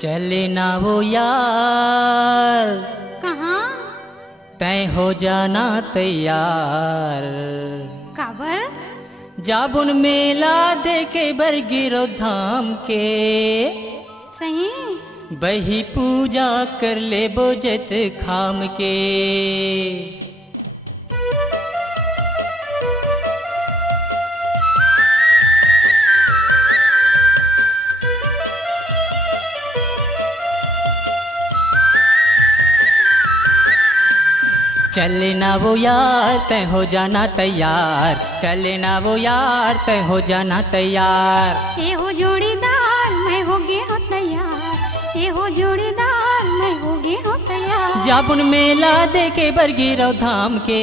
चले ना वो यार कहाँ? तय हो जाना तैयार। काबर? जाबुन मेला देखे बरगिरो धाम के सही। बही पूजा कर ले बोजत खाम के। चले ना वो यार तय हो जाना तैयार। चले ना वो यार तय हो जाना तैयार। ये हो जोड़ीदार मैं हो गे हो तैयार। ये हो जोड़ीदार मैं हो गे हो तैयार। जाबुन मेला देखे बरगिरो धाम के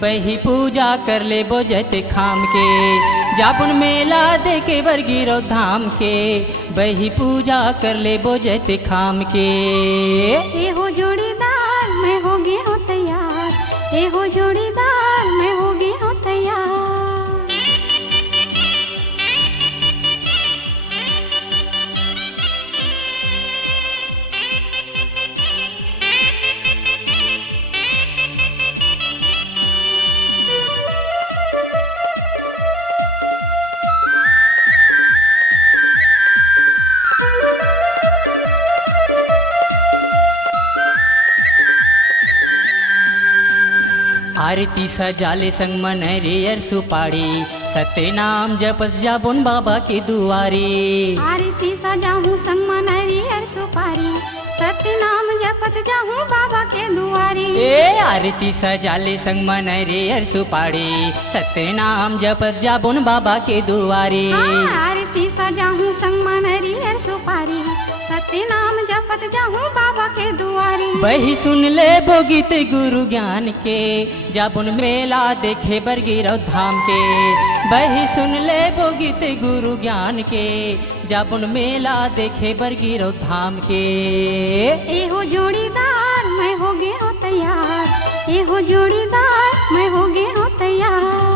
बही पूजा कर ले बोजत खाम के। जाबुन मेला देखे बरगिरो धाम के बही पूजा कर ले बोजत खाम के। ये हो जोड़ीदार मैं हो गे हो तैयार। ये हो जोड़ीदार मैं हो गे हो तैयार। आरती सजाले संग मनरियर सुपाड़ी सत्य नाम जपत जाबुन बाबा के दुआरी। आरती सजाहूँ संग मनरियर सुपारी सत्य नाम जपत जाहूँ बाबा के दुआरी। ए आरती सजाले संग मनरियर सुपाड़ी सत्य नाम जपत जाबुन बाबा के दुआरी। आरती सजाहूँ संग मनरियर सुपारी सत्य नाम जपत जाहूँ बाबा के दुआरी। बही सुन ले बोगित गुरु ज्ञान के जाबुन मेला देखे बरगिरो धाम के। बही सुन ले बोगित गुरु ज्ञान के जाबुन मेला देखे बरगिरो धाम के। ए हो जोड़ीदार मैं हो गे हो तैयार। ए हो जोड़ीदार मैं हो गे हो तैयार।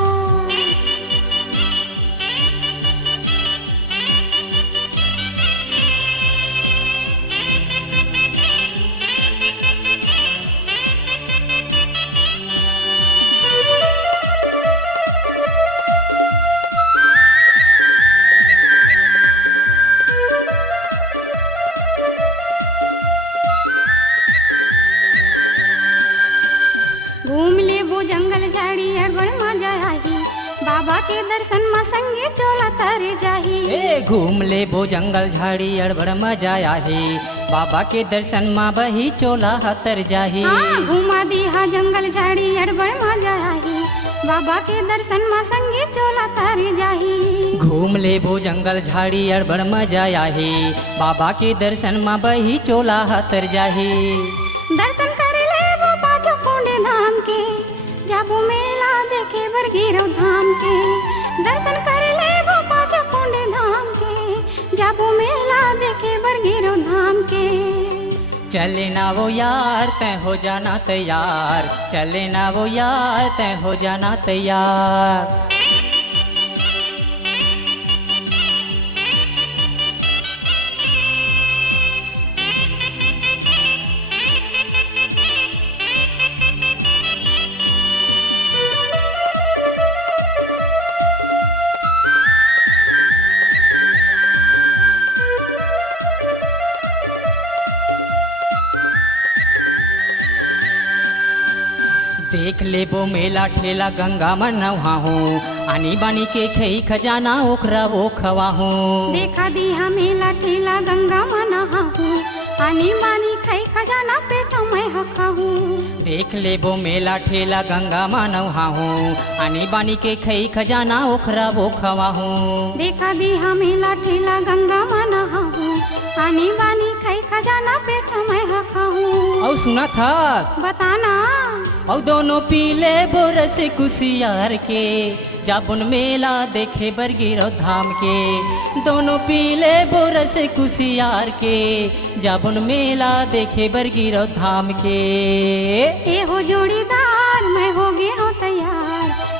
घूम ले वो जंगल झाड़ी अड़बड़ मजा आही बाबा के दर्शन में संगे चोला तर जाही। ए घूम ले बो जंगल झाड़ी अड़बड़ मजा आही बाबा के दर्शन माँ बही चोला हतर जाही। घुमा दी हा जंगल झाड़ी अड़बड़ मजा आही बाबा के दर्शन में संगे चोला तर जाही। घूम ले बो जंगल झाड़ी अड़बड़ मजा आही बाबा के दर्शन माँ बही चोला हतर जाही। दर्शन कर ले वो पाँचों कुंडे धाम के जाबू मेला देखे बरगिरो धाम के। दर्शन कर ले वो पाँचों कुंडे धाम के जाबू मेला देखे बरगिरो धाम के। चले ना वो यार तय हो जाना तैयार। चले ना वो यार तय हो जाना तैयार। देख ले बो मेला ठेला गंगा में नहा हूँ आनी बानी के खई खजाना ओखरा वो खवा हूँ। देखा दी मेला ठेला गंगा में नहा हूँ आनी बानी खई खजाना पेट में हका हूँ। देख ले बो मेला ठेला गंगा में नहा हूँ आनी बानी के खई खजाना ओखरा वो खवा हूँ। देखा दी मेला ठेला गंगा में नहा हूँ आनी बानी खई खजाना पेट में हका हूँ। और सुना था बताना। और दोनों पीले बोरस कुशियार के जाबुन मेला देखे बरगिरो धाम के। दोनों पीले बोरस कुशियार के जाबुन मेला देखे बरगिरो धाम के। ए हो जोड़ीदार मैं हो गे हो तैयार।